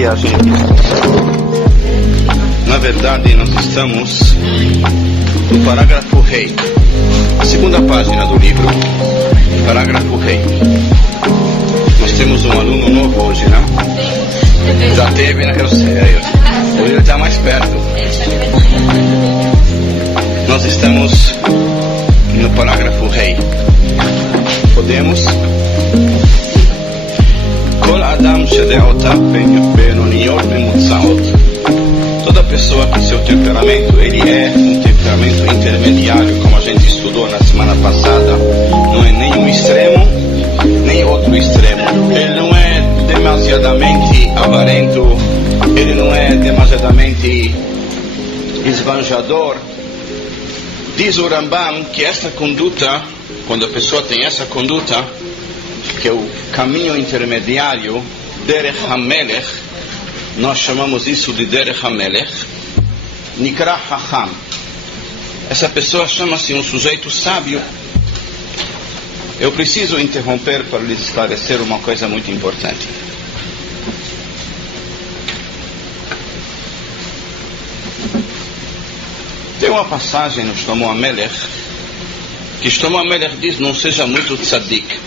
viagem aqui. Na verdade, nós estamos no parágrafo rei, a segunda página do livro, parágrafo rei. Nós temos um aluno novo hoje, né? Já teve, né? Eu sei. Hoje ele está mais perto. Nós estamos no parágrafo rei. Podemos? Kol Adam shedeotav benoniot memutzaot. Toda pessoa que seu temperamento, ele é um temperamento intermediário, como a gente estudou na semana passada. Não é nem um extremo, nem outro extremo. Ele não é demasiadamente avarento, ele não é demasiadamente esbanjador. Diz o Rambam que esta conduta, quando a pessoa tem essa conduta, que é o caminho intermediário, Derech HaMelech, nós chamamos isso de Derech HaMelech, Nikra Hacham. Essa pessoa chama-se um sujeito sábio. Eu preciso interromper para lhes esclarecer uma coisa muito importante. Tem uma passagem no Shlomo HaMelech, que Shlomo HaMelech diz: não seja muito tzadik.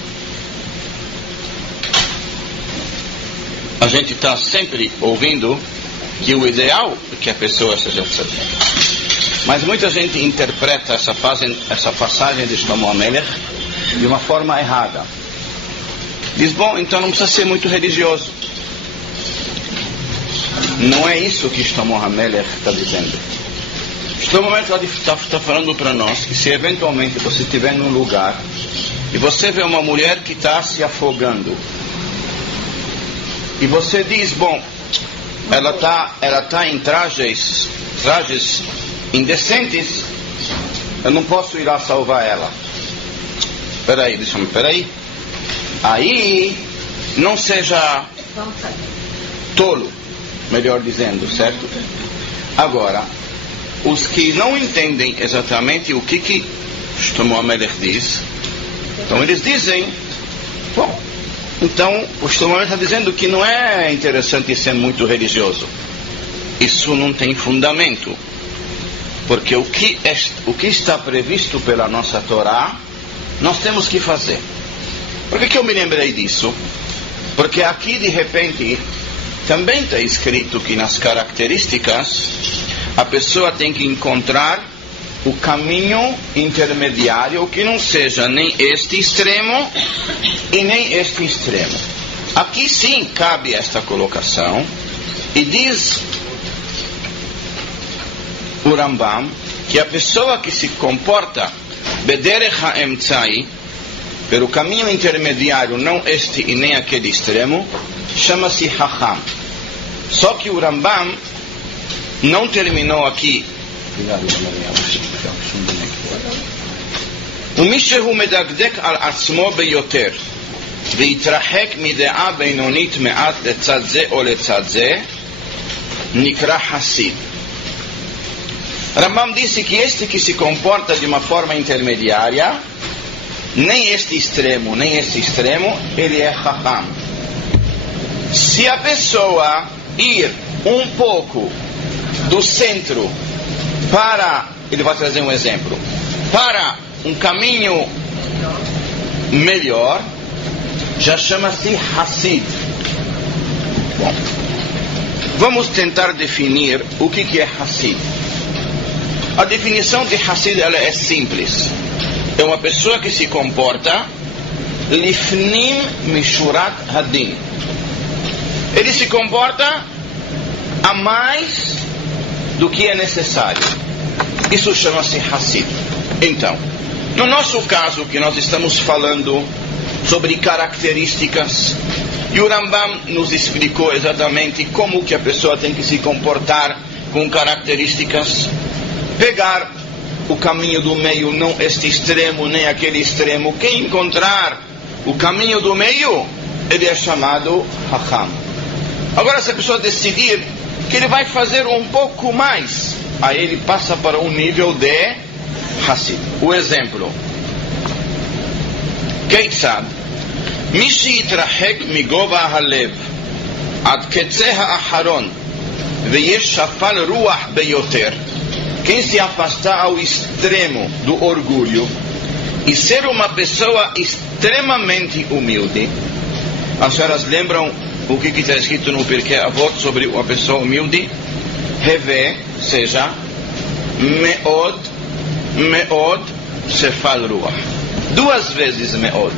A gente está sempre ouvindo que o ideal é que a pessoa seja tzadik. Mas muita gente interpreta essa passagem de Shlomo HaMelech de uma forma errada. Diz: bom, então não precisa ser muito religioso. Não é isso que Shlomo HaMelech está dizendo. Shlomo HaMelech está falando para nós que se eventualmente você estiver num lugar e você vê uma mulher que está se afogando, e você diz: bom, ela tá em trajes indecentes, eu não posso ir lá salvar ela. Peraí. Aí, não seja tolo, melhor dizendo, certo? Agora, os que não entendem exatamente o que Shlomo HaMelech diz, então eles dizem: bom, então o Shlomo HaMelech está dizendo que não é interessante ser muito religioso. Isso não tem fundamento, porque o que está previsto pela nossa Torá, nós temos que fazer. Por que eu me lembrei disso? Porque aqui de repente também está escrito que nas características a pessoa tem que encontrar o caminho intermediário, que não seja nem este extremo e nem este extremo. Aqui sim cabe esta colocação, e diz o Rambam que a pessoa que se comporta bederech ha'emtzai, pelo caminho intermediário, não este e nem aquele extremo, chama-se Hacham. Só que o Rambam não terminou aqui. ומישהו מדקדק על עצמו ביותר ויתרחק מדעה בינונית מעט לצד זה או לצד זה, נקרא חסיד. Rambam disse que este que se comporta de uma forma intermediária, nem este extremo, nem este extremo, ele é Chacham. Se a pessoa ir um pouco do centro para, ele vai trazer um exemplo, para um caminho melhor, já chama-se Hassid. Bom, vamos tentar definir o que é Hassid. A definição de Hassid, ela é simples. É uma pessoa que se comporta Lifnim Mishurat Hadin. Ele se comporta a mais do que é necessário. Isso chama-se Hassid. Então, no nosso caso, que nós estamos falando sobre características, e o Rambam nos explicou exatamente como que a pessoa tem que se comportar com características, pegar o caminho do meio, não este extremo nem aquele extremo. Quem encontrar o caminho do meio, ele é chamado Hacham. Agora, se a pessoa decidir que ele vai fazer um pouco mais, aí ele passa para um nível de Hassid. O exemplo: Keitzad Mishi yitrahek migova halev עד קצה האחרון ויש שפל רוח ביותר, quem se afastar ao extremo do orgulho e ser uma pessoa extremamente humilde. As senhoras lembram o que está escrito no Pirkei Avot sobre uma pessoa humilde? Heve, seja, meod, meod, sefal ruach. 2 vezes meod.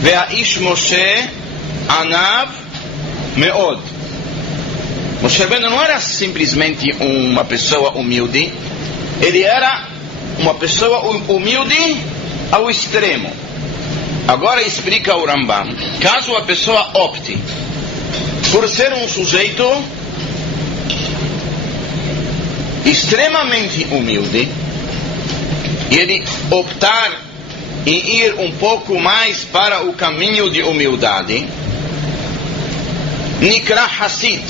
Ve'aish Moshe anav meod. Moshe Rabbeinu não era simplesmente uma pessoa humilde, ele era uma pessoa humilde ao extremo. Agora explica o Rambam, caso a pessoa opte por ser um sujeito extremamente humilde, e ele optar em ir um pouco mais para o caminho de humildade, Nikra Hassid,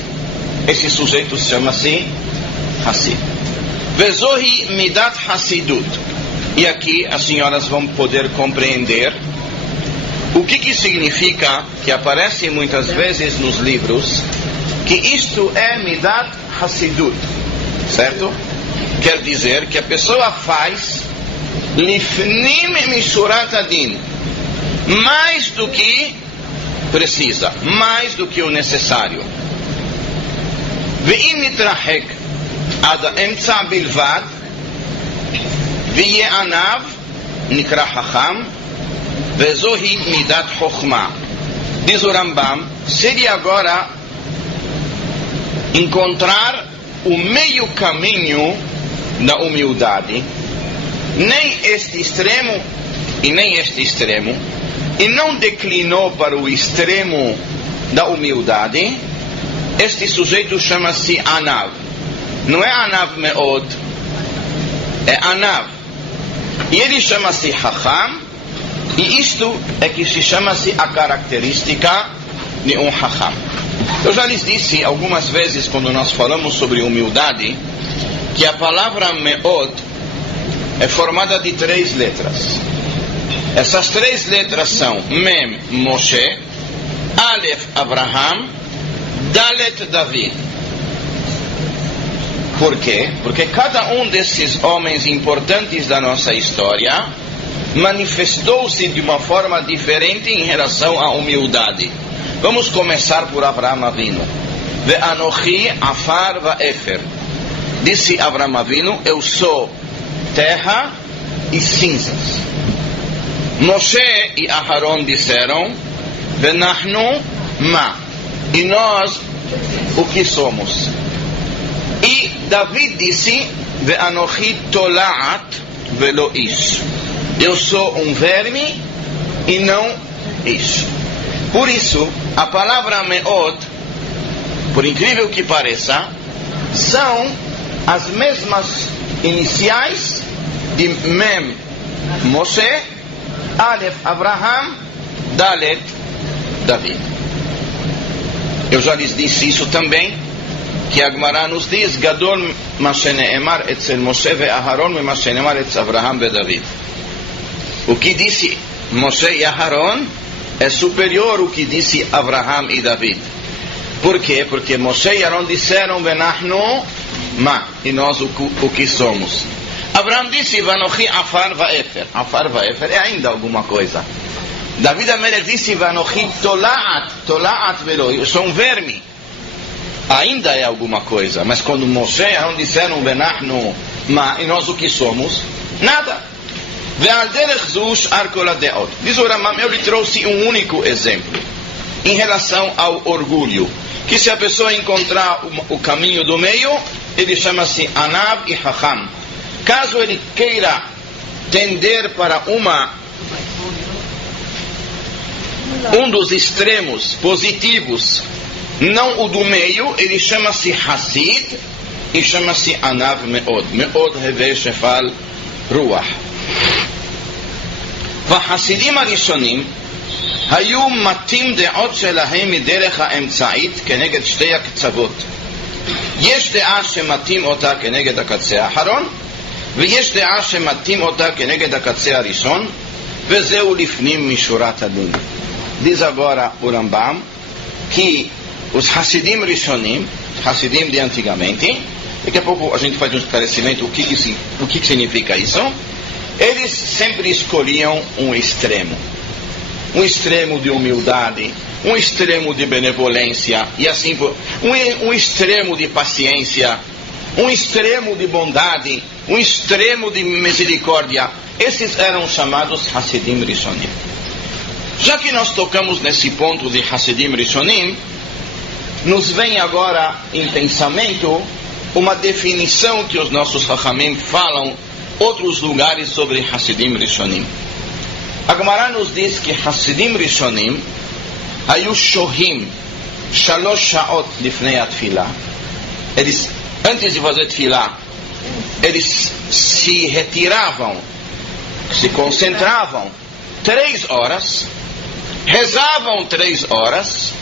esse sujeito chama-se Hassid. Vezohi Midat Hassidut. E aqui as senhoras vão poder compreender o que significa, que aparece muitas vezes nos livros, que isto é Midat Hassidut, certo? Quer dizer que a pessoa faz Lifnim Mishurat Adin, mais do que precisa, mais do que o necessário. Ve'im nitrahek ad emtza bilvad ve'ye'anav nikra hacham vezohi midat chokhmah. Diz o Rambam, seria agora encontrar o meio caminho da humildade, nem este extremo e nem este extremo, e não declinou para o extremo da humildade. Este sujeito chama-se Anav. Não é Anav Meod, é Anav. E ele chama-se Hacham, e isto é que se chama-se a característica de um Hacham. Eu já lhes disse algumas vezes, quando nós falamos sobre humildade, que a palavra Meod é formada de 3 letras. Essas 3 letras são Mem, Moshe, Aleph, Abraham, Dalet, David. Por quê? Porque cada um desses homens importantes da nossa história manifestou-se de uma forma diferente em relação à humildade. Vamos começar por Abraham Avinu. Ve'anochi afar va'efer. Disse Abraham Avinu, eu sou terra e cinzas. Moshe e Aharon disseram, Venahnu ma. E nós, o que somos? E David disse, Ve'anochi tola'at velo ish. Eu sou um verme e não ish. Por isso, a palavra meod, por incrível que pareça, são as mesmas iniciais de Mem, Moshe, Aleph, Abraham, Dalet, David. Eu já lhes disse isso também, que a Gemara nos diz, Gadol Masheneemar etzel Moshe ve Aharon me Masheneemar etzel Abraham ve David. O que disse Moshe e Aharon é superior ao que disse Abraham e David. Por quê? Porque Moshe e Aharon disseram, Venahnu ma, e nós o que somos. Abraham disse, Vanochi afar va'efer. Afar va'efer é ainda alguma coisa. David Amelech disse, Vanochi tola'at velo. Eu sou um verme. Ainda é alguma coisa. Mas quando Moshe e Aharon disseram, Venahnu ma, e nós o que somos? Nada. Ve'al derech zu sh'ar kol hadeot. Diz o Rambam, eu lhe trouxe um único exemplo em relação ao orgulho, que se a pessoa encontrar o caminho do meio, ele chama-se Anav e Hacham. Caso ele queira tender para um dos extremos positivos, não o do meio, ele chama-se Hassid e chama-se Anav Meod. Meod Heve Shefal Ruach. והחסידים הראשונים היו מתים דעות שלהם מדרך האמצעית כנגד שתי הקצוות. יש דעה שמתים אותה כנגד הקצה האחרון, ויש דעה שמתים אותה כנגד הקצה הראשון, וזהו לפנים משורת הדין. diz agora o Rambam, que os Hasidim Rishonim, Hasidim de antigamente, daqui a pouco a gente faz um esclarecimento o que significa isso, eles sempre escolhiam um extremo de humildade, um extremo de benevolência, e assim um extremo de paciência, um extremo de bondade, um extremo de misericórdia. Esses eram chamados Hasidim Rishonim. Já que nós tocamos nesse ponto de Hasidim Rishonim, nos vem agora em pensamento uma definição que os nossos Chachamim falam outros lugares sobre Hasidim Rishonim. A Gemara nos diz que Hasidim Rishonim היו שוהים 3 שעות לפני התפילה. Eles, antes de fazer tefilá, eles se retiravam, se concentravam 3 horas, rezavam 3 horas,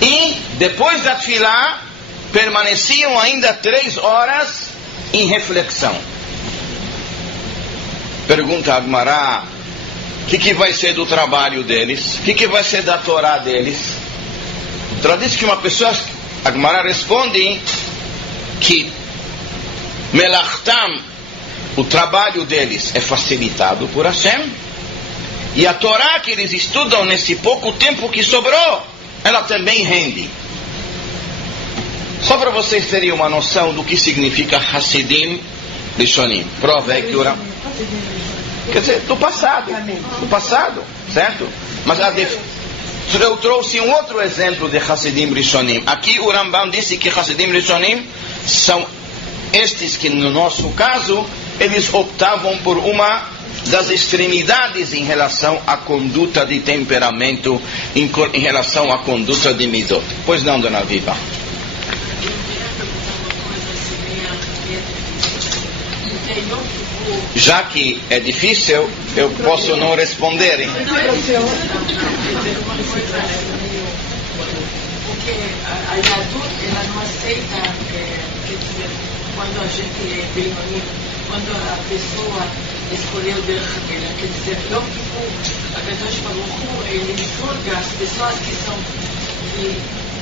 e depois da tefilá permaneciam ainda 3 horas em reflexão. Pergunta a Gemara: o que vai ser do trabalho deles? O que vai ser da Torá deles? A Torá diz que uma pessoa, a Gemara responde que Melachtam, o trabalho deles é facilitado por Hashem, e a Torá que eles estudam nesse pouco tempo que sobrou, ela também rende. Só para vocês terem uma noção do que significa Hasidim Rishonim. Prova é que quer dizer, do passado, certo? Mas eu trouxe um outro exemplo de Hasidim Rishonim. Aqui o Rambam disse que Hasidim Rishonim são estes que, no nosso caso, eles optavam por uma das extremidades em relação à conduta de temperamento, em relação à conduta de midot. Pois não, dona Viva? Já que é difícil, eu posso não responder. Porque a Yadut, ela não aceita, quando a gente é bem, quando a pessoa escolheu Derech HaMelech, quer dizer, Yom Kippur, a Kadosh Baruch Hu, ele enxerga as pessoas que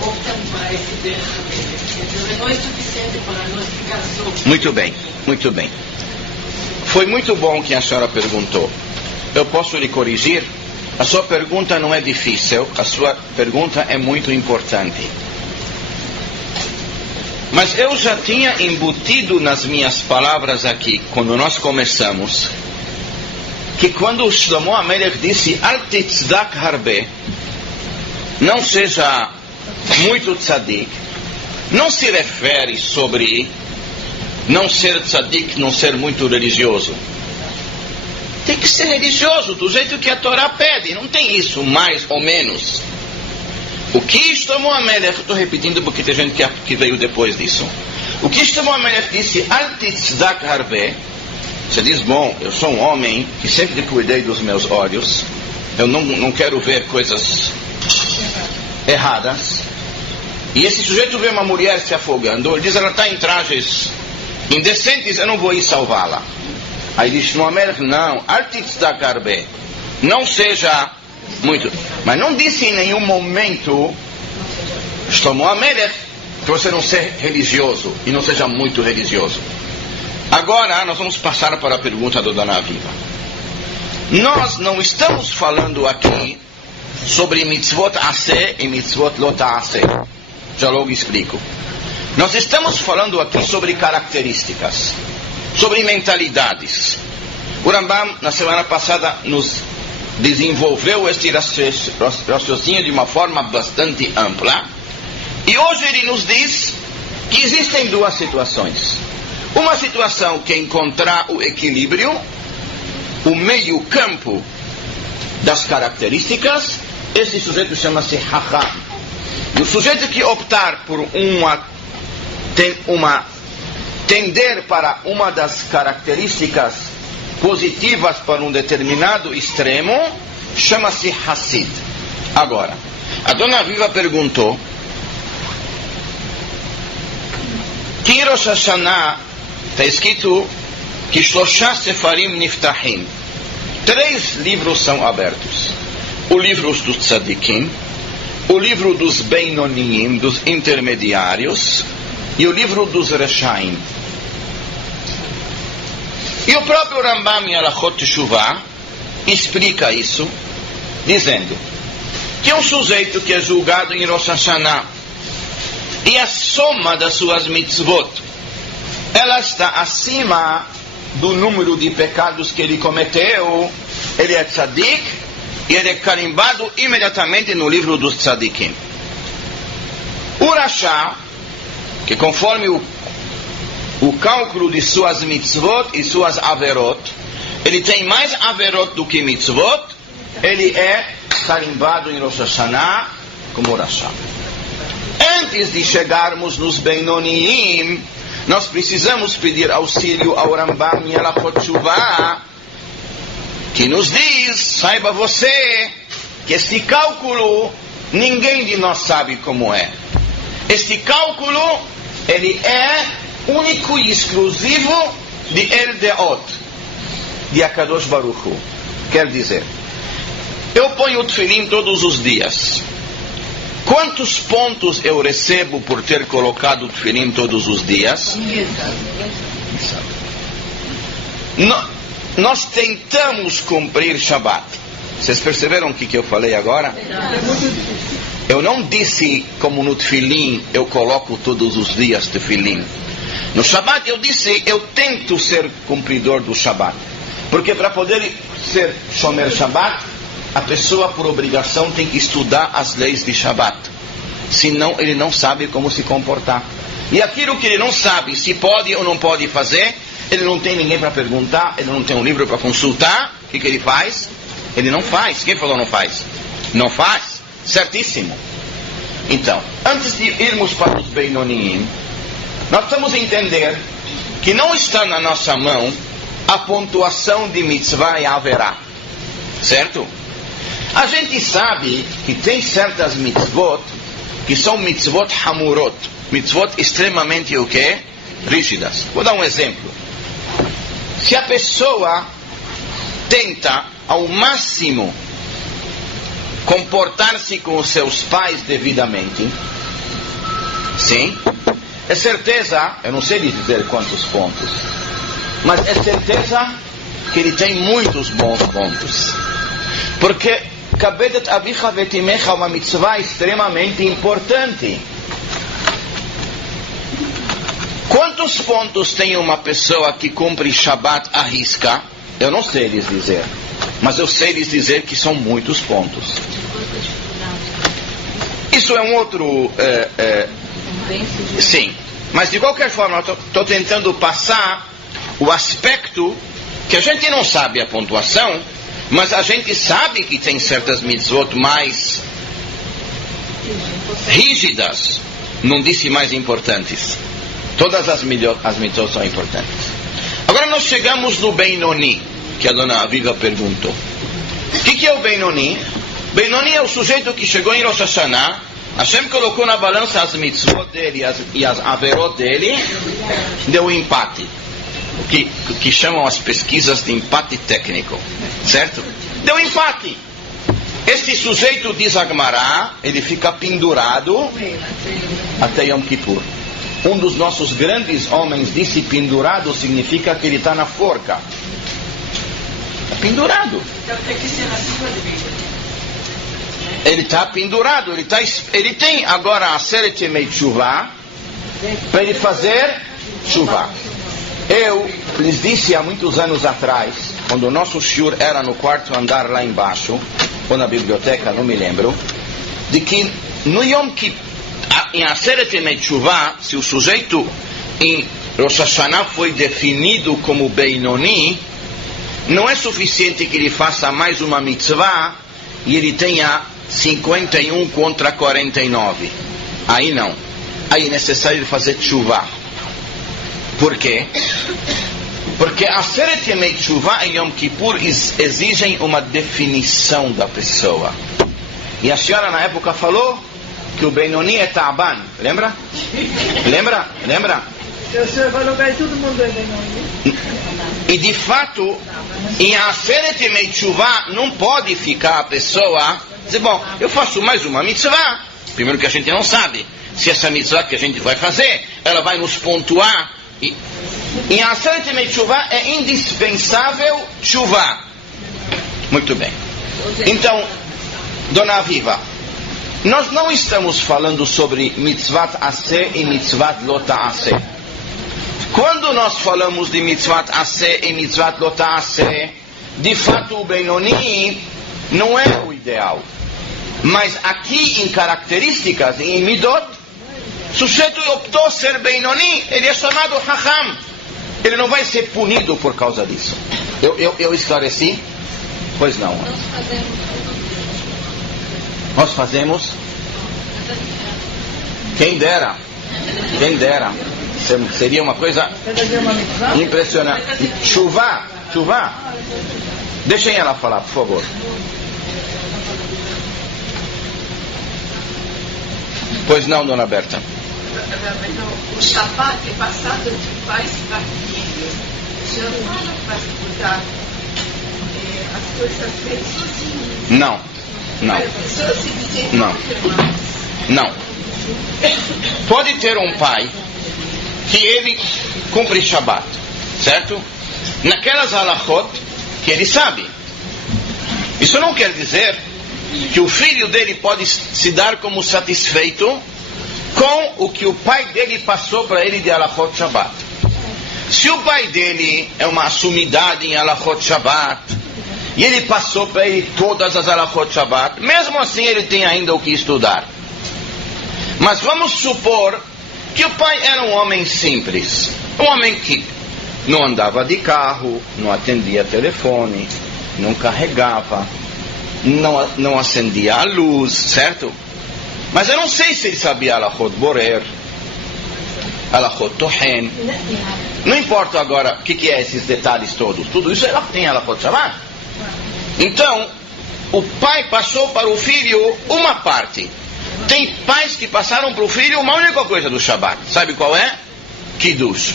optam para esse Derech HaMelech. Quer dizer, não é suficiente para nós ficar só. Muito bem, muito bem. Foi muito bom que a senhora perguntou. Eu posso lhe corrigir? A sua pergunta não é difícil, a sua pergunta é muito importante. Mas eu já tinha embutido nas minhas palavras aqui, quando nós começamos, que quando Shlomo HaMelech disse Al titzdak harbe, não seja muito tzadik, não se refere sobre não ser tzadik, não ser muito religioso. Tem que ser religioso do jeito que a Torá pede, não tem isso mais ou menos. O que Shlomo HaMelech, estou repetindo porque tem gente que veio depois disso. O que Shlomo HaMelech disse, Al titzdak harbe, você diz, bom, eu sou um homem que sempre cuidei dos meus olhos, eu não quero ver coisas erradas, e esse sujeito vê uma mulher se afogando, ele diz, ela está em trajes indecentes, eu não vou ir salvá-la. Aí diz Shlomo HaMelech, não, Al titzdak harbe, não seja muito. Mas não disse em nenhum momento, Shlomo HaMelech, que você não seja religioso e não seja muito religioso. Agora nós vamos passar para a pergunta do Dona Viva. Nós não estamos falando aqui sobre mitzvot aseh e mitzvot lot aseh. Já logo explico. Nós estamos falando aqui sobre características, sobre mentalidades. O Rambam, na semana passada, nos desenvolveu este raciocínio de uma forma bastante ampla. E hoje ele nos diz que existem 2 situações. Uma situação que é encontrar o equilíbrio, o meio campo das características. Esse sujeito chama-se Hacham. E o sujeito que optar por tender para uma das características positivas para um determinado extremo, chama-se Hassid. Agora, a Dona Viva perguntou que em Rosh Hashanah está escrito que 3 sefarim niftahim, 3 livros são abertos. o livro dos tzadikim, o livro dos beinonim, dos intermediários, e o livro dos reshaim. E o próprio Rambam em Halachot Teshuvah explica isso, dizendo que um sujeito que é julgado em Rosh Hashanah e a soma das suas mitzvot, ela está acima do número de pecados que ele cometeu, ele é tzadik e ele é carimbado imediatamente no livro dos tzadikim. O Rasha, que conforme o cálculo de suas mitzvot e suas averot, ele tem mais averot do que mitzvot, ele é carimbado em Rosh Hashanah como Rasha. Antes de chegarmos nos Beinonim, nós precisamos pedir auxílio ao Rambam em Halachot Teshuvah, que nos diz, saiba você, que este cálculo, ninguém de nós sabe como é. Este cálculo, ele é único e exclusivo de El Deot, de Akadosh Baruch Hu. Quer dizer, eu ponho o tefilim todos os dias. Quantos pontos eu recebo por ter colocado o tefilim todos os dias? Nós tentamos cumprir Shabbat. Vocês perceberam o que eu falei agora? Eu não disse como no tefilim eu coloco todos os dias tefilim. No Shabbat eu disse eu tento ser cumpridor do Shabbat. Porque para poder ser Shomer Shabbat, a pessoa por obrigação tem que estudar as leis de Shabbat. Senão ele não sabe como se comportar. E aquilo que ele não sabe se pode ou não pode fazer, ele não tem ninguém para perguntar, ele não tem um livro para consultar, o que ele faz? Ele não faz. Quem falou não faz? Não faz. Certíssimo. Então, antes de irmos para os Beinonim, nós precisamos entender que não está na nossa mão a pontuação de mitzvah e averá. Certo? A gente sabe que tem certas mitzvot que são mitzvot hamurot, mitzvot extremamente o quê? Rígidas. Vou dar um exemplo. Se a pessoa tenta ao máximo comportar-se com os seus pais devidamente, sim, é certeza, eu não sei dizer quantos pontos, mas é certeza que ele tem muitos bons pontos. Porque Kabedet Avicha Vetimecha é uma mitzvah extremamente importante. Quantos pontos tem uma pessoa que cumpre Shabbat à risca? Eu não sei lhes dizer, mas eu sei lhes dizer que são muitos pontos. Isso é um outro... sim, mas de qualquer forma eu estou tentando passar o aspecto que a gente não sabe a pontuação, mas a gente sabe que tem certas mitzvot mais rígidas, não disse mais importantes. Todas as mitzvot são importantes. Agora nós chegamos no Beinoni, que a dona Aviva perguntou. O que é o Beinoni? Beinoni é o sujeito que chegou em Rosh Hashanah, Hashem colocou na balança as mitzvot dele e as averot dele, deu empate. O que chamam as pesquisas de empate técnico, certo? Deu empate. Este sujeito, diz a Gemara, ele fica pendurado até Yom Kippur. Um dos nossos grandes homens disse pendurado significa que ele está na forca. Está pendurado. Ele está pendurado. Ele tem agora a Aseret Yemei Teshuvah para ele fazer Teshuvah. Eu lhes disse há muitos anos atrás, quando o nosso shiur era no quarto andar lá embaixo, ou na biblioteca, não me lembro, de que no Yom Kippur, em Aseret Yemei Teshuvah, se o sujeito em Rosh Hashanah foi definido como Beinoni, não é suficiente que ele faça mais uma mitzvah e ele tenha 51 contra 49. Aí não. Aí é necessário fazer Teshuvah. Por quê? Porque Aseret Yemei Teshuvah e Yom Kippur exigem uma definição da pessoa. E a senhora na época falou que o Beinoni é Ta'ban. Lembra? Lembra? O senhor falou que todo mundo é Beinoni. E de fato, em Aseret Yemei Teshuvah não pode ficar a pessoa dizer, bom, eu faço mais uma mitzvah. Primeiro que a gente não sabe se essa mitzvah que a gente vai fazer, ela vai nos pontuar. Em Aseret Yemei Teshuvah é indispensável Teshuvah. Muito bem. Então, Dona Aviva, nós não estamos falando sobre mitzvat aseh e mitzvat lota aseh. Quando nós falamos de mitzvat aseh e mitzvat lota aseh, de fato o Benoni não é o ideal. Mas aqui em características, em midot, o sujeito optou ser Benoni, ele é chamado Hacham. Ele não vai ser punido por causa disso. Eu esclareci? Pois não. Nós fazemos? Quem dera. Quem dera. Seria uma coisa impressionante. Chuva. Deixem ela falar, por favor. Pois não, Dona Berta. O Shabbat é passado de pais para filhos. Já não para mudar as coisas feitas sozinhas. Não. Pode ter um pai que ele cumpre Shabbat, certo? Naquelas halachot que ele sabe. Isso não quer dizer que o filho dele pode se dar como satisfeito com o que o pai dele passou para ele de halachot Shabbat. Se o pai dele é uma sumidade em halachot Shabbat e ele passou para ele todas as halachot Shabbat, mesmo assim ele tem ainda o que estudar. Mas vamos supor que o pai era um homem simples, um homem que não andava de carro, não atendia telefone, não carregava, não acendia a luz, certo? Mas eu não sei se ele sabia halachot borer, halachot tohen. Não importa agora o que é esses detalhes todos. Tudo isso tem halachot Shabbat. Então, o pai passou para o filho uma parte. Tem pais que passaram para o filho uma única coisa do Shabbat. Sabe qual é? Kiddush.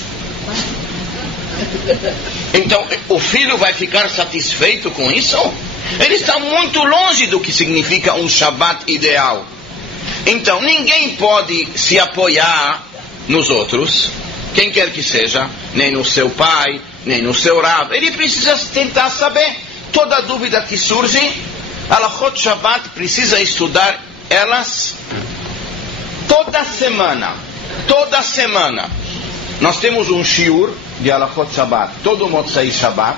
Então, o filho vai ficar satisfeito com isso? Ele está muito longe do que significa um Shabbat ideal. Então, ninguém pode se apoiar nos outros, quem quer que seja, nem no seu pai, nem no seu Rav. Ele precisa tentar saber. Toda dúvida que surge, halachot Shabbat precisa estudar elas toda semana. Toda semana. Nós temos um shiur de halachot Shabbat, todo Motzei Shabbat,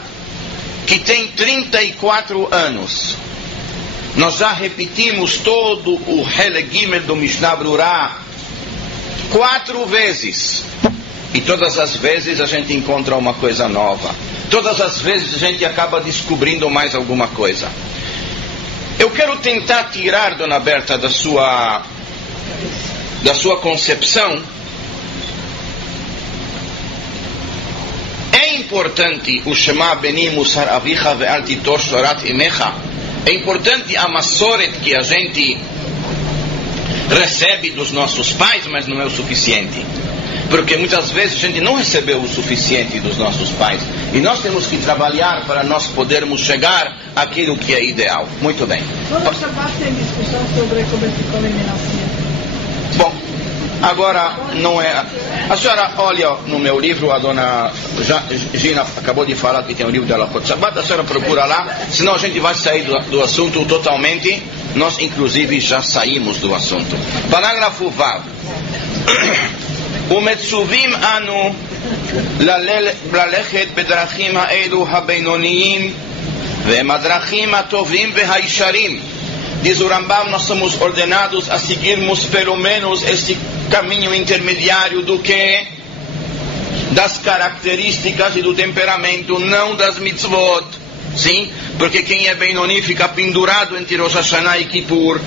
que tem 34 anos. Nós já repetimos todo o Hele Gimel do Mishnah Brurah 4 vezes. E todas as vezes a gente encontra uma coisa nova. Todas as vezes a gente acaba descobrindo mais alguma coisa. Eu quero tentar tirar, Dona Berta, da sua concepção. É importante o Shema Beni Musar Avicha Ve'al Titosh Torat Imecha. É importante a Masoret que a gente recebe dos nossos pais, mas não é o suficiente. Porque muitas vezes a gente não recebeu o suficiente dos nossos pais. E nós temos que trabalhar para nós podermos chegar àquilo que é ideal. Muito bem. Todo Shabbat tem discussão sobre como se come nascimento. Bom, agora não é... A senhora olha no meu livro, a dona Gina acabou de falar que tem um livro dela, Shabbat, a senhora procura lá, senão a gente vai sair do assunto totalmente. Nós inclusive já saímos do assunto. Parágrafo Vav. ומצווים אנו ללכת בדרכים האלו הבינוניים והם הדרכים הטובים והישרים. Diz o Rambam, nós somos ordenados a seguirmos pelo menos este caminho intermediário do que? Das características e do temperamento, não das mitzvot. Sim? Porque quem é Benoni fica pendurado entre Rosh Hashanah e Kippur.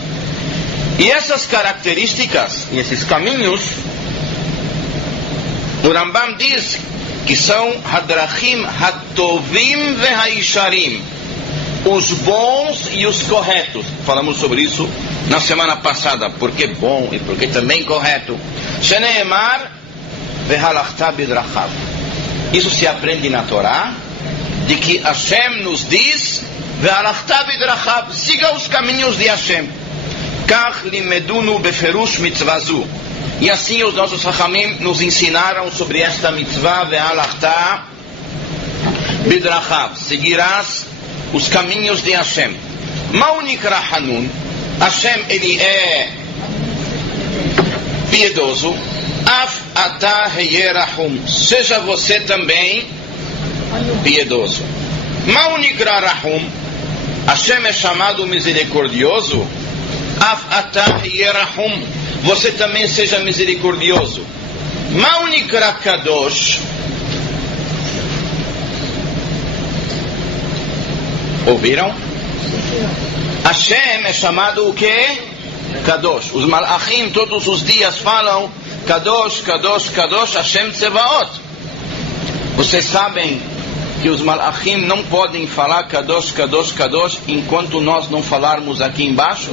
E essas características e esses caminhos, o Rambam diz que são Hadrachim Hatovim Vehaisharim, os bons e os corretos. Falamos sobre isso na semana passada, porque bom e porque também correto. Sheneemar Vehalachta Bidrachav. Isso se aprende na Torá de que Hashem nos diz: Ve'alachta b'drachav, siga os caminhos de Hashem. Kach limedunu beferush mitzvazu. E assim os nossos Chachamim nos ensinaram sobre esta mitzvah: Ve'alachta b'drachav, seguirás os caminhos de Hashem. Ma'u nikra Hanun, Hashem ele é piedoso. Af ata heyerahum, seja você também piedoso. Ma'u nikra Rahum, Hashem é chamado misericordioso. Af ata heyerahum, você também seja misericordioso. Ma'u nikra Kadosh, ouviram? Hashem é chamado o quê? Kadosh. Os Malachim todos os dias falam Kadosh, Kadosh, Kadosh, Hashem Tzevaot. Vocês sabem que os Malachim não podem falar Kadosh, Kadosh, Kadosh enquanto nós não falarmos aqui embaixo?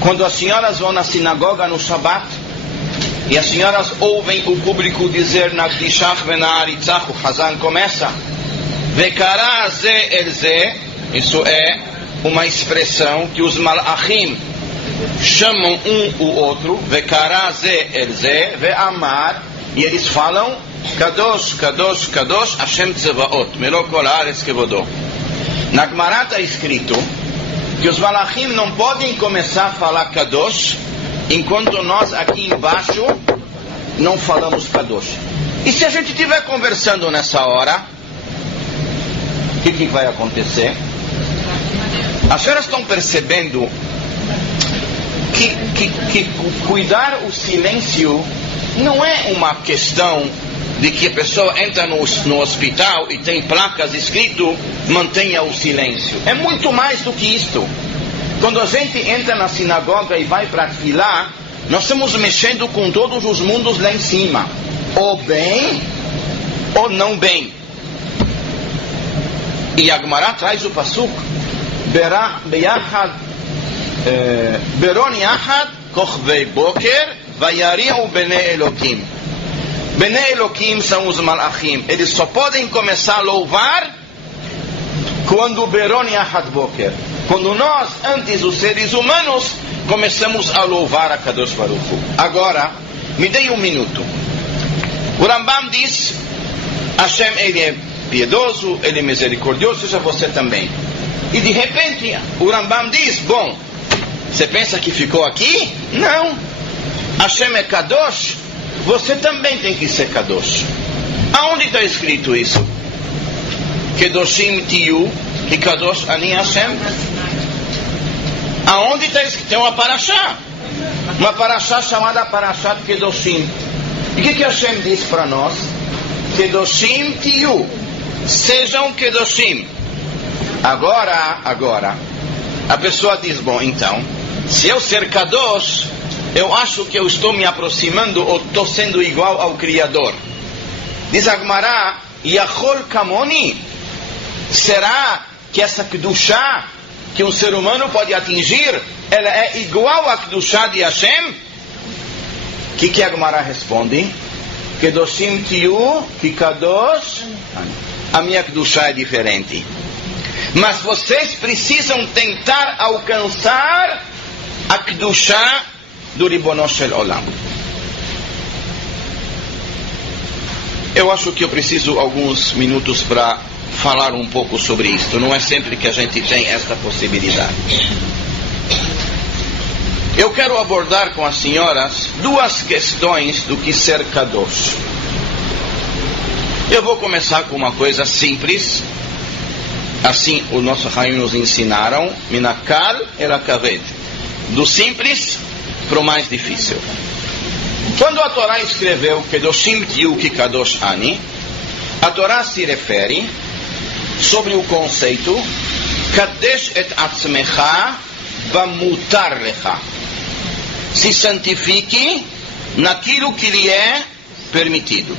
Quando as senhoras vão na sinagoga no Shabat e as senhoras ouvem o público dizer Nagdishach vena'aritzach, o Hazan começa Vekara ze el ze, isso é uma expressão que os Malachim chamam um o outro, Vekara ze el ze, ve'amar, e eles falam Kadosh, Kadosh, Kadosh, Hashem Tzevaot, Melokol haaretz kevodo. Na Gemara está escrito que os Malachim não podem começar a falar Kadosh enquanto nós aqui embaixo não falamos Kadosh. E se a gente estiver conversando nessa hora, o que vai acontecer? As senhoras estão percebendo que cuidar o silêncio não é uma questão de que a pessoa entra no hospital e tem placas escrito mantenha o silêncio. É muito mais do que isto. Quando a gente entra na sinagoga e vai para Tfilah, nós estamos mexendo com todos os mundos lá em cima, ou bem ou não bem. E a Gemara traz o pasuk Beron Yachad Kochvei Boker Vayariu Bnei Elokim. Bnei Elokim são os Malachim. Eles só podem começar a louvar quando Beron Yachad Boker, quando nós, antes os seres humanos, começamos a louvar a Kadosh Baruch Hu. Agora, me dê um minuto. O Rambam diz Hashem ele é piedoso, ele é misericordioso, seja você também. E de repente o Rambam diz, bom, você pensa que ficou aqui? Não. Hashem é Kadosh, você também tem que ser Kadosh. Aonde está escrito isso? Kedoshim tiyu, que Kadosh ani Hashem. Aonde está escrito? Tem uma parashá chamada Parashat Kedoshim. E o que Hashem diz para nós? Kedoshim tiyu, sejam Kedoshim. Agora, a pessoa diz, bom, então, se eu ser Kadosh, eu acho que eu estou me aproximando ou estou sendo igual ao Criador. Diz a Gemara, Yachol Kamoni, será que essa Kedushá que um ser humano pode atingir, ela é igual à Kedushá de Hashem? O que a Gemara responde? Kedoshim tiyu, ki Kadosh, a minha Kedushá é diferente. Mas vocês precisam tentar alcançar a Kedushá do Ribono Shel Olam. Eu acho que eu preciso alguns minutos para falar um pouco sobre isto. Não é sempre que a gente tem esta possibilidade. Eu quero abordar com as senhoras duas questões do que ser Kadosh. Eu vou começar com uma coisa simples. Assim o nosso Raim nos ensinaram, Minakal ela kaved, do simples para o mais difícil. Quando a Torá escreveu Kedoshim tiyu ki Kadosh ani, a Torá se refere sobre o conceito Kadesh et atzmecha bamutar lecha. Se santifique naquilo que lhe é permitido.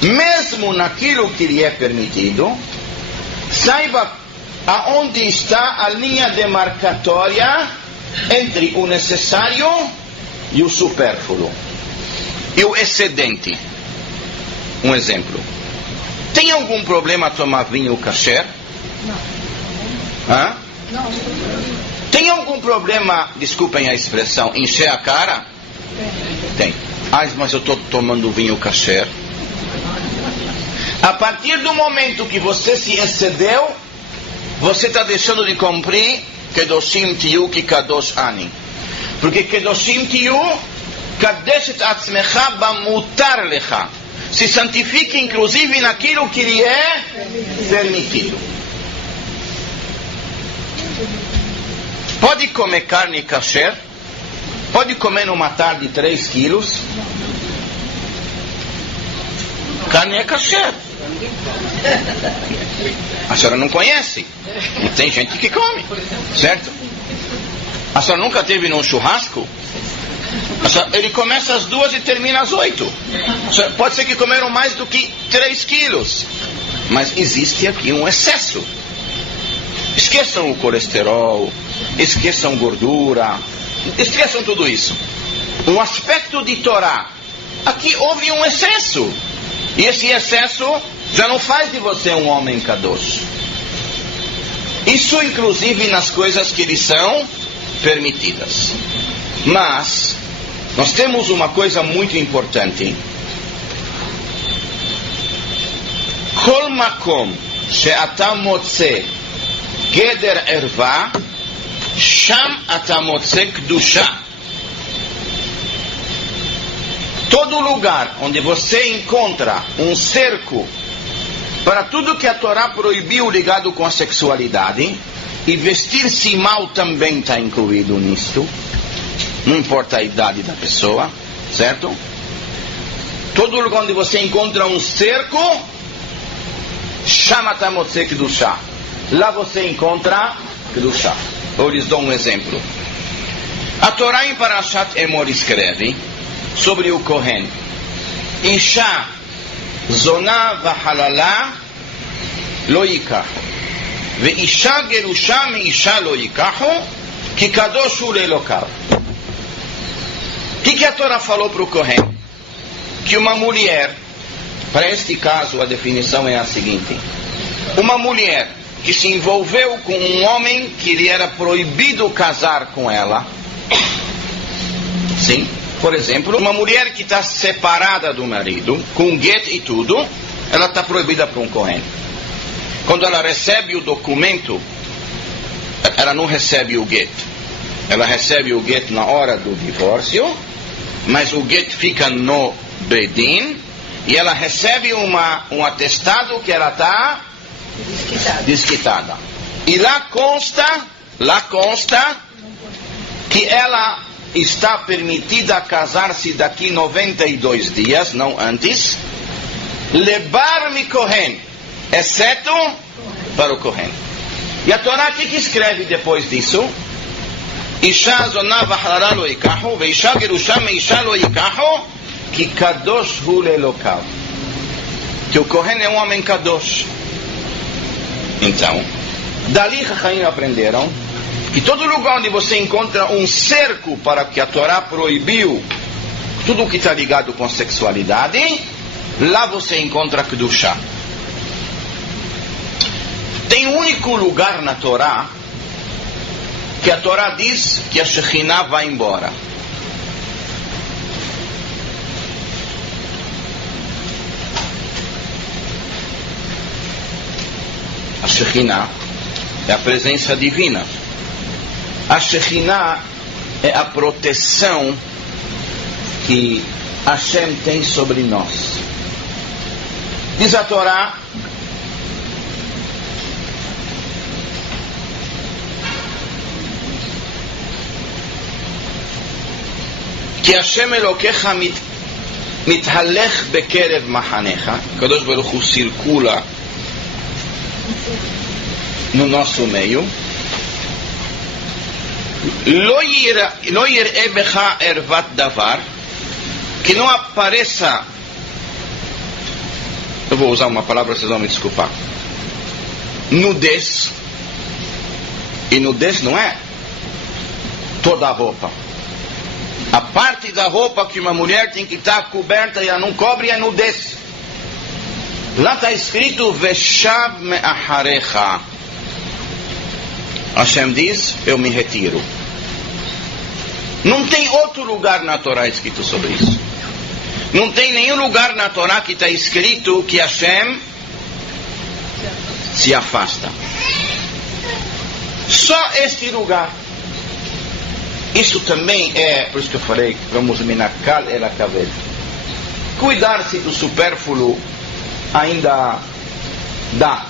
Mesmo naquilo que lhe é permitido, saiba aonde está a linha demarcatória entre o necessário e o supérfluo e o excedente. Um exemplo: Tem algum problema tomar vinho kasher? Não. Hã? Não. Tem algum problema, desculpem a expressão, encher a cara? Tem. Mas eu estou tomando vinho kasher. A partir do momento que você se excedeu, você está deixando de cumprir Kedoshim Tiyu ki Kadosh Ani. Porque Kedoshim Tiyu, Kadesh et atzmecha bamutar lecha. Se santifique inclusive naquilo que lhe é permitido. Pode comer carne kasher? Pode comer numa tarde 3 quilos? Carne é kasher. A senhora não conhece. E tem gente que come, certo? A senhora nunca teve num churrasco? Ele começa às 2 e termina às 8. Pode ser que comeram mais do que 3 quilos. Mas existe aqui um excesso. Esqueçam o colesterol, esqueçam gordura, esqueçam tudo isso. Um aspecto de Torá. Aqui houve um excesso. E esse excesso já não faz de você um homem kadosh. Isso inclusive nas coisas que lhe são permitidas. Mas nós temos uma coisa muito importante. Kol makom she'ata motze geder erva sham ata motze kedusha. Todo lugar onde você encontra um cerco para tudo que a Torá proibiu ligado com a sexualidade, e vestir-se mal também está incluído nisto, não importa a idade da pessoa, certo? Todo lugar onde você encontra um cerco, chama Tamotse Kedushá. Lá você encontra Kedushá. Eu lhes dou um exemplo. A Torá em Parashat Emor escreve sobre o Kohen: Isha zona v'halala lo yikahu, ve'isha gerusha me'isha lo yikahu, ki kadosh hu le'elokav. O que a Torá falou para o Kohen? Que uma mulher, para este caso a definição é a seguinte: uma mulher que se envolveu com um homem que lhe era proibido casar com ela. Sim, por exemplo, uma mulher que está separada do marido, com get e tudo, ela está proibida para um Kohen. Quando ela recebe o documento, ela não recebe o get. Ela recebe o get na hora do divórcio, mas o get fica no Bedin, e ela recebe um atestado que ela está desquitada. E lá consta que ela está permitida a casar-se daqui 92 dias, não antes, lebar mi Kohen, exceto para o Kohen. E a Torá o que escreve depois disso? Isha zona v'halala lo yikahu, ve'isha gerusha me'isha lo yikahu, ki kadosh hu le'elokav. Que o Kohen é um homem kadosh. Então, dali Chachamim aprenderam que todo lugar onde você encontra um cerco para que a Torá proibiu tudo o que está ligado com a sexualidade, lá você encontra Kedushá. Tem um único lugar na Torá que a Torá diz que a Shekhinah vai embora. A Shekhinah é a presença divina. A Shekhinah é a proteção que Hashem tem sobre nós. Diz a Torá: que Hashem Elokecha mithalech bekerev mahanecha. Kadosh Baruch Hu circula no nosso meio. Lo yir'e becha ervat davar, que não apareça, eu vou usar uma palavra, vocês vão me desculpar, nudez. E nudez não é toda a roupa. A parte da roupa que uma mulher tem que estar coberta e ela não cobre é nudez. Lá está escrito Veshav me'aharecha. Hashem diz, eu me retiro. Não tem outro lugar na Torá escrito sobre isso. Não tem nenhum lugar na Torá que está escrito que Hashem se afasta. Só este lugar. Isso também é, por isso que eu falei, vamos minakal el akaved. Cuidar-se do supérfluo ainda dá,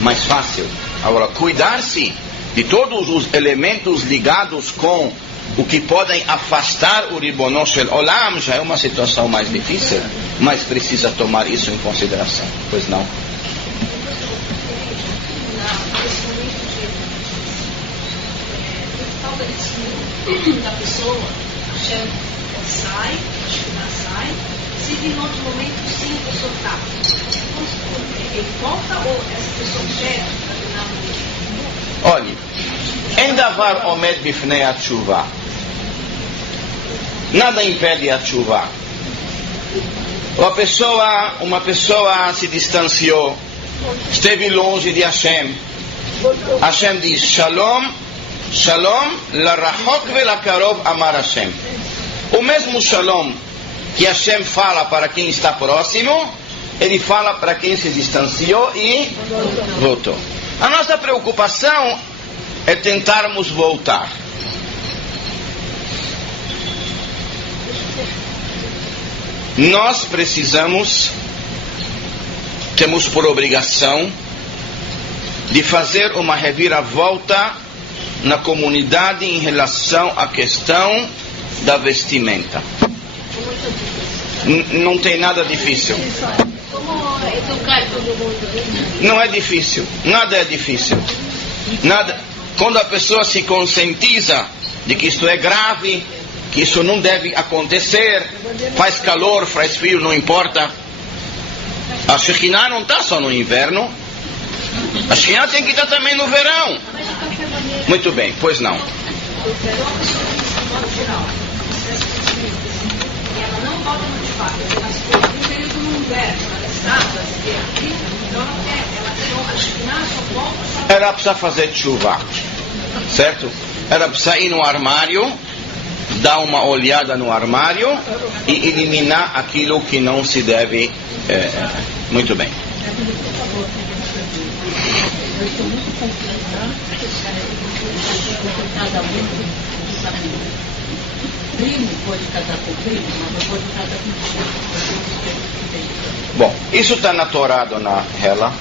mais fácil. Agora, cuidar-se de todos os elementos ligados com o que podem afastar o Ribono Shel Olam já é uma situação mais difícil, mas precisa tomar isso em consideração. Pois não? Da pessoa, Hashem sai, sai, se em outro momento sim a pessoa está. Ele volta ou essa pessoa chega para terminar o momento? Olhe, em davar omed bifnei atshuva, nada impede a tshuva. Uma pessoa se distanciou, esteve longe de Hashem. Hashem diz, Shalom, Shalom, larachok velakarov amar Hashem. O mesmo Shalom que Hashem fala para quem está próximo, ele fala para quem se distanciou e voltou. A nossa preocupação é tentarmos voltar. Nós temos por obrigação de fazer uma reviravolta na comunidade em relação à questão da vestimenta. Não tem nada difícil. Como educar todo mundo? Não é difícil, nada é difícil. Nada. Quando a pessoa se conscientiza de que isto é grave, que isso não deve acontecer, faz calor, faz frio, não importa. A Shekhinah não está só no inverno, a Shekhinah tem que estar também no verão. Muito bem, pois não. Ela precisa fazer tshuva, certo? Ela precisa ir no armário, dar uma olhada no armário e eliminar aquilo que não se deve. Muito bem. Eu estou muito confusa. Primo pode casar com primo, mas não pode casar com primo. Bom, isso está na Torá, dona Hela,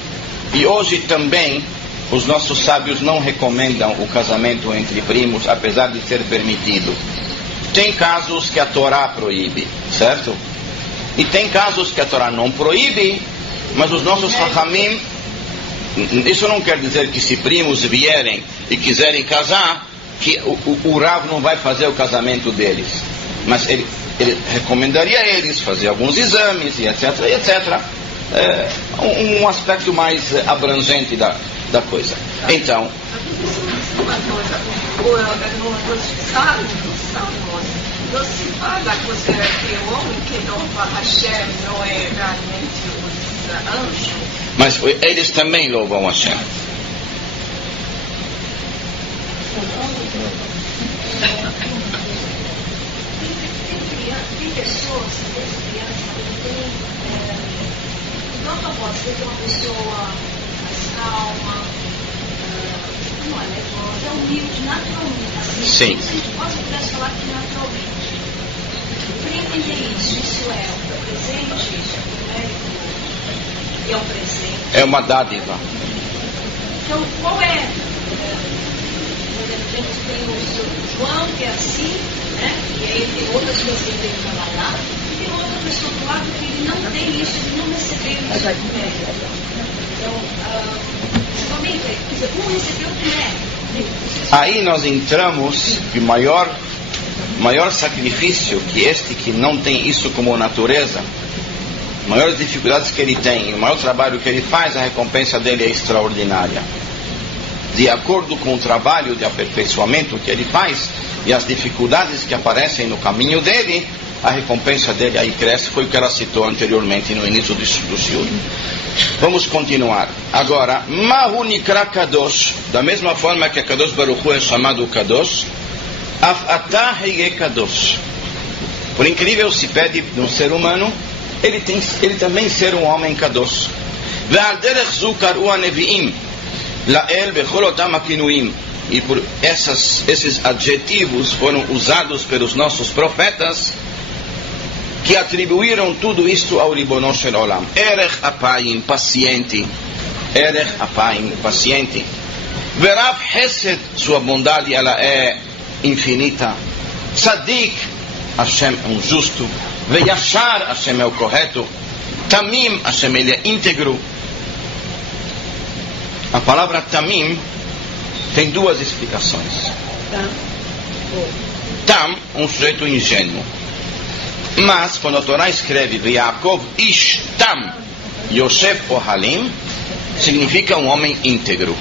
e hoje também os nossos sábios não recomendam o casamento entre primos, apesar de ser permitido. Tem casos que a Torá proíbe, certo? E tem casos que a Torá não proíbe, mas os nossos Chachamim, isso não quer dizer que se primos vierem e quiserem casar, que o Rav não vai fazer o casamento deles. Mas ele recomendaria a eles fazer alguns exames e etc, etc. Um aspecto mais abrangente da coisa. Então, não se fala coisa que o homem que louva Hashem não é realmente os anjos. Mas eles também louvam Hashem. Tem pessoas, crianças, não pode ser uma pessoa mais calma, não é nervosa, humilde, naturalmente. Assim, sim. Se a gente pode falar que naturalmente. Para entender isso é o presente, isso é o presente. É uma dádiva. Então, qual é? Por exemplo, a gente tem o seu João, que é assim, né? E aí tem outras pessoas que tem que trabalhar, e tem outra pessoa do lado que ele não tem isso, ele não recebeu isso do médico. Então, somente, quer dizer, um recebeu do médico. Aí nós entramos que o maior sacrifício que este que não tem isso como natureza, maiores dificuldades que ele tem, o maior trabalho que ele faz, a recompensa dele é extraordinária. De acordo com o trabalho de aperfeiçoamento que ele faz e as dificuldades que aparecem no caminho dele, a recompensa dele aí cresce. Foi o que ela citou anteriormente no início do shiur. Vamos continuar. Agora, Mahu Nikra Kadosh, da mesma forma que a Kadosh Baruch Hu é chamado Kadosh, Af Atah Heye Kadosh. Por incrível se pede de um ser humano, ele também ser um homem Kadosh. Ve'al derech zu karu haneviim la'el bechol otam hakinuim. E por esses adjetivos foram usados pelos nossos profetas, que atribuíram tudo isto ao Ribono Shel Olam. Erech Apayim, paciente. Erech Apayim, paciente. Verav Hesed, sua bondade ela é infinita. Tzadik, Hashem é um justo. Veyashar, Hashem é o correto. Tamim, Hashem ele é íntegro. A palavra Tamim tem duas explicações. Tam, um sujeito ingênuo. Mas, quando a Torá escreve Yaakov Ish Tam Yosef Ohalim, significa um homem íntegro.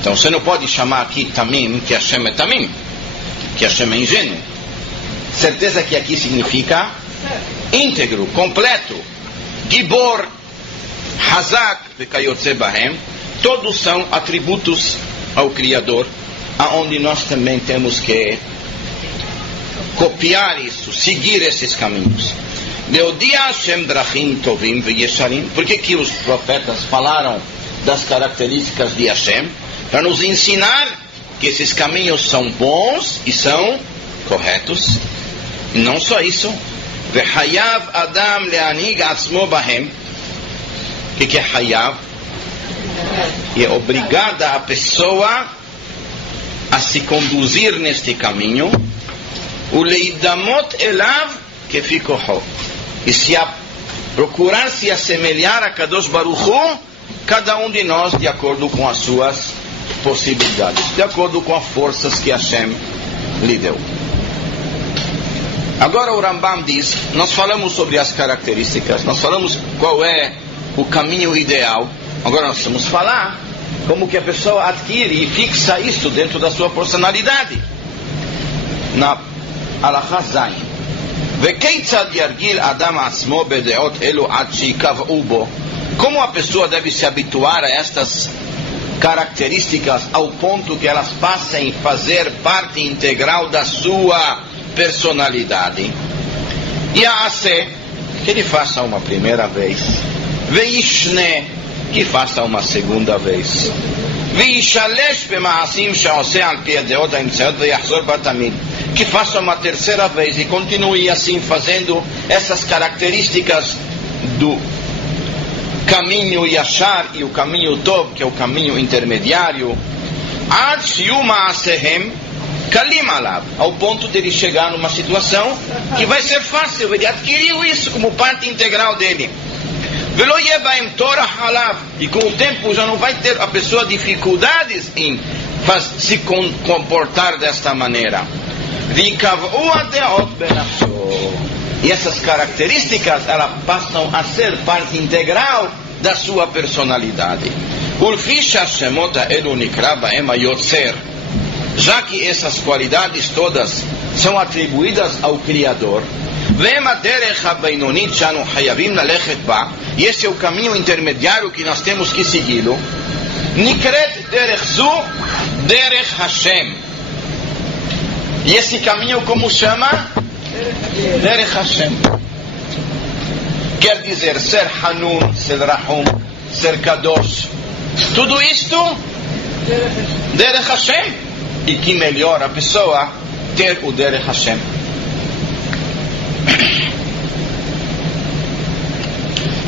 Então você não pode chamar aqui Tamim, que Hashem é Tamim, que Hashem é ingênuo. Certeza que aqui significa íntegro, completo. Gibor, Hazak, Vekayotze Bahem, todos são atributos ao Criador, aonde nós também temos que copiar isso, seguir esses caminhos. Por que os profetas falaram das características de Hashem? Para nos ensinar que esses caminhos são bons e são corretos. E não só isso. Vehayav Adam leanig atzmo bahem. O que é Hayav? É obrigada a pessoa a se conduzir neste caminho. O leidamot elav que ficou. E se procurar se assemelhar a Kadosh Baruch Hu, cada um de nós de acordo com as suas possibilidades, de acordo com as forças que Hashem lhe deu. Agora o Rambam diz, nós falamos sobre as características, nós falamos qual é o caminho ideal. Agora nós vamos falar como que a pessoa adquire e fixa isso dentro da sua personalidade. Na Alachá Zayin, Vekeitzad yargil Adam asmo bedeot elu ad sheikav'u bo. Como a pessoa deve se habituar a estas características ao ponto que elas passem a fazer parte integral da sua personalidade? Yaase, que ele faça uma primeira vez. Veishne, que faça uma segunda vez. Veishalesh bemaasim she'oseh al pi hadeot ha'imtzeot veyachzor batamid, que faça uma terceira vez e continue assim fazendo essas características do caminho Yashar e o caminho Tov, que é o caminho intermediário, ad shiu ma'asehem kalim alav, ao ponto de ele chegar numa situação que vai ser fácil, ele adquiriu isso como parte integral dele. Velo yebaim torah alav, e com o tempo já não vai ter a pessoa dificuldades em se comportar desta maneira. E essas características elas passam a ser parte integral da sua personalidade. Já que essas qualidades todas são atribuídas ao Criador, e esse é o caminho intermediário que nós temos que segui-lo. Nikret derech zu derech Hashem. E esse caminho como chama? Derech Hashem. Quer dizer ser Hanun, ser Rahum, ser Kadosh. Tudo isto Derech Hashem. E que melhor a pessoa ter o Derech Hashem.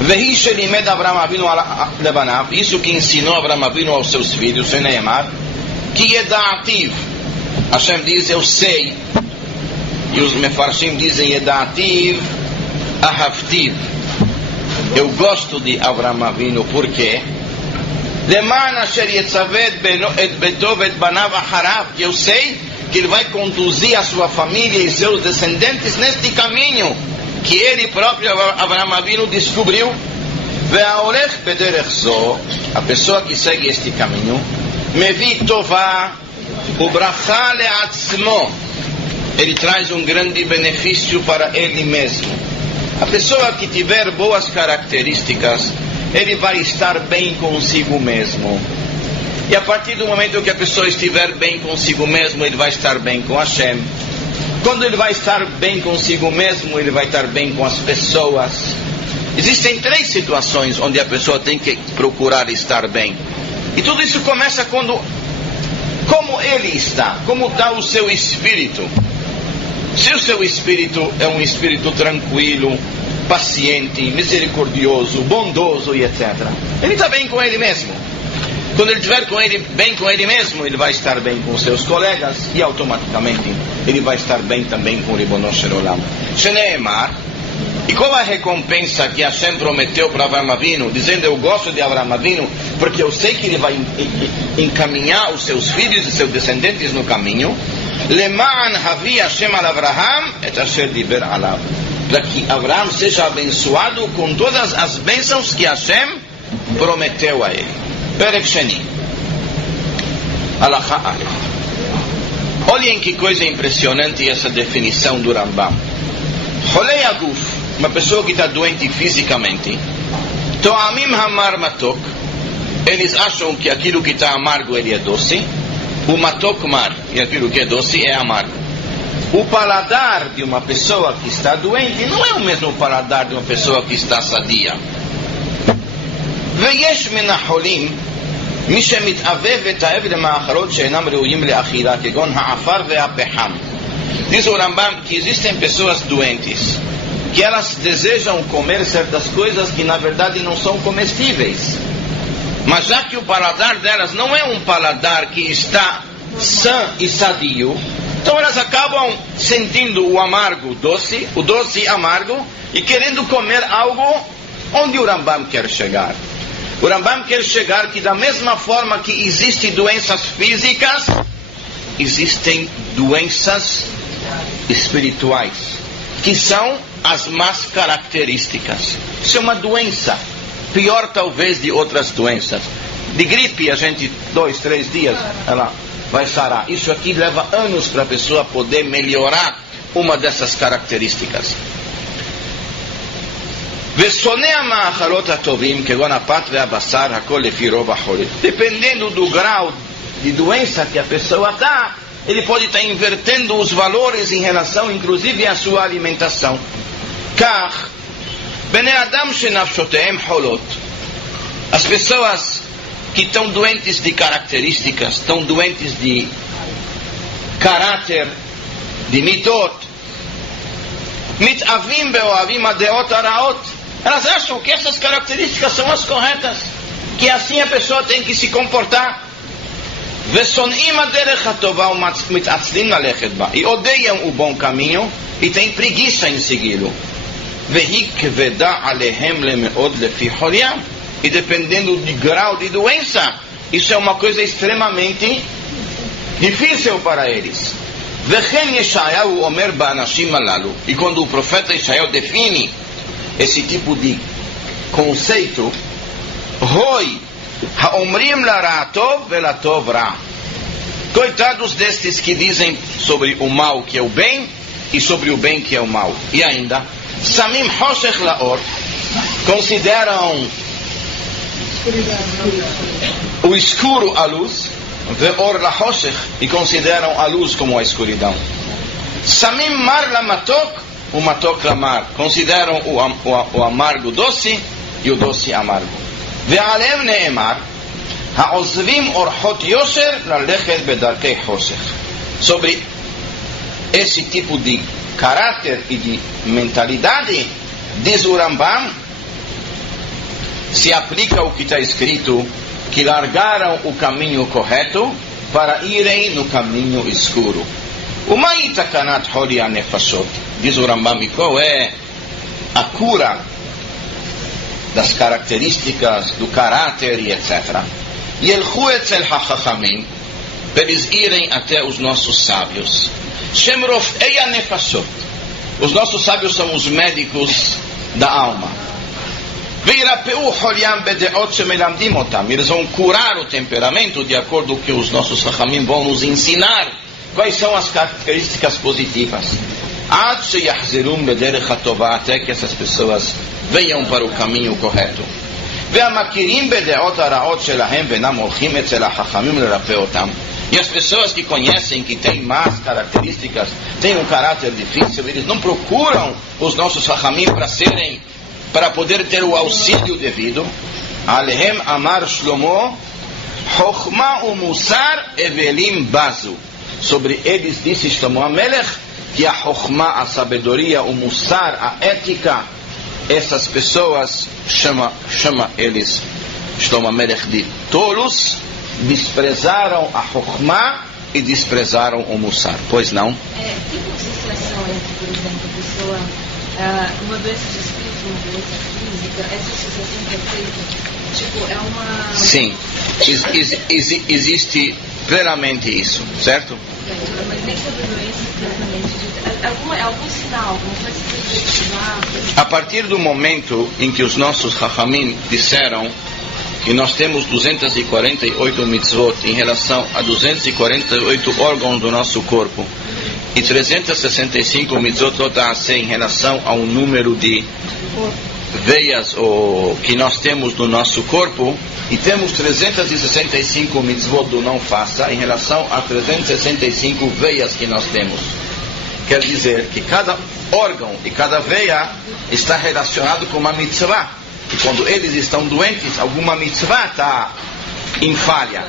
Vehi shelimed Avraham Avinu lebanav, isso que ensinou Avraham Avinu aos seus filhos, sem Neemar, que Yeda'ativ, Hashem diz, eu sei, e os Mefarshim dizem, Yeda'ativ Ahavtiv, eu gosto de Avraham Avinu, por quê? Leman asher yetzaved et betov et banav acharav, eu sei que ele vai conduzir a sua família e seus descendentes neste caminho que ele próprio, Avraham Avinu, descobriu. Ve'aolech bederech zo, a pessoa que segue este caminho, mevi tová ubracha le'atzmo, ele traz um grande benefício para ele mesmo. A pessoa que tiver boas características, ele vai estar bem consigo mesmo. E a partir do momento que a pessoa estiver bem consigo mesmo, ele vai estar bem com Hashem. Quando ele vai estar bem consigo mesmo, ele vai estar bem com as pessoas. Existem 3 situações onde a pessoa tem que procurar estar bem. E tudo isso começa quando, como ele está, como está o seu espírito. Se o seu espírito é um espírito tranquilo, paciente, misericordioso, bondoso e etc., ele está bem com ele mesmo. Quando ele estiver bem com ele mesmo, ele vai estar bem com seus colegas e automaticamente ele vai estar bem também com o Ribono Shel Olam. Sheneemar. E qual a recompensa que Hashem prometeu para Avraham Avinu, dizendo: eu gosto de Avraham Avinu porque eu sei que ele vai encaminhar os seus filhos e seus descendentes no caminho. Lema'an havi Hashem al Avraham et asher diber alav, para que Avraham seja abençoado com todas as bênçãos que Hashem prometeu a ele. Perek Sheni, Halakha Aleph. Olhem que coisa impressionante essa definição do Rambam. Cholei aguf, uma pessoa que está doente fisicamente, to'amim hamar matok, eles acham que aquilo que está amargo ele é doce. O matok mar, e aquilo que é doce é amargo. O paladar de uma pessoa que está doente não é o mesmo paladar de uma pessoa que está sadia. ויש מן החולים מי שמתאבב ותאב למאכלות שאינם ראויים לאכילה כגון העפר והפחם. Diz o Rambam que existem pessoas doentes que elas desejam comer certas coisas que na verdade não são comestíveis, mas já que o paladar delas não é um paladar que está sã e sadio, então elas acabam sentindo o amargo doce, o doce amargo, e querendo comer algo. Onde o Rambam quer chegar? O Rambam quer chegar que da mesma forma que existem doenças físicas, existem doenças espirituais, que são as más características. Isso é uma doença, pior talvez de outras doenças. De gripe a gente 2, 3 dias ela vai sarar. Isso aqui leva anos para a pessoa poder melhorar uma dessas características. Dependendo do grau de doença que a pessoa está, ele pode estar invertendo os valores em relação inclusive à sua alimentação. As pessoas que estão doentes de características, estão doentes de caráter, de mitot, מתאבים באוהבים הדעות הרעות. Elas acham que essas características são as corretas, que assim a pessoa tem que se comportar. ושונאים הדרך הטובה ומתעצלים ללכת בה. E odeiam o bom caminho e têm preguiça em segui-lo. והיא כבדה עליהם למאוד לפי חוליים. E dependendo do grau de doença, isso é uma coisa extremamente difícil para eles. וכן ישעיהו אומר באנשים הללו. E quando o profeta Yeshayahu define esse tipo de conceito, Hoi haomrim laraatov velatov ra. Coitados destes que dizem sobre o mal que é o bem e sobre o bem que é o mal. E ainda, samim hoshech laor, consideram o escuro a luz, veor la hoshech, e consideram a luz como a escuridão. Samim mar la matok, o matok la mar, consideram o amargo doce e o doce amargo. ועליהם נאמר, העוזבים אורחות יושר ללכת בדרכי חושך. Sobre esse tipo de caráter e de mentalidade, diz o Rambam, se aplica o que está escrito, que largaram o caminho correto para irem no caminho escuro. ומהי תקנת חולי הנפשות? Diz o Rambam, qual é a cura das características do caráter e etc. Yelchu etzel hachachamim, para eles irem até os nossos sábios. Shem rofei hanefashot, os nossos sábios são os médicos da alma. Veirapeu cholyam bedeot shemelamdim otam, eles vão curar o temperamento de acordo com o que os nossos hachamim vão nos ensinar Quais são as características positivas? Até que essas pessoas venham para o caminho correto. E as pessoas que conhecem, que têm más características, têm um caráter difícil, eles não procuram os nossos hachamim para poder ter o auxílio devido. Alehem amar Shlomo, Chochma umusar evelim bazu. Sobre eles disse Shlomo Amelech que a Chochma, a sabedoria, o Musar, a ética, essas pessoas chama eles Shlomo Amelech de tolos, desprezaram a Chochma e desprezaram o Musar. Pois não? Tem uma situação entre, por exemplo, a pessoa, uma doença de espírito, uma doença física, essa associação que é feita, tipo, é uma... Sim, existe plenamente isso, certo? Mas nem sobre doença diretamente dita. Algum sinal, alguma coisa que você estivar? A partir do momento em que os nossos hachamim disseram que nós temos 248 mitzvot em relação a 248 órgãos do nosso corpo e 365 mitzvot em relação ao número de veias que nós temos no nosso corpo, e temos 365 mitzvot do não faça em relação a 365 veias que nós temos. Quer dizer que cada órgão e cada veia está relacionado com uma mitzvah. E quando eles estão doentes, alguma mitzvah está em falha.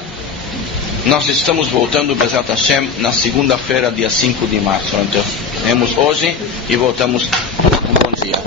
Nós estamos voltando, Bezat Hashem, na segunda-feira, dia 5 de março. Então, temos hoje e voltamos. Um bom dia.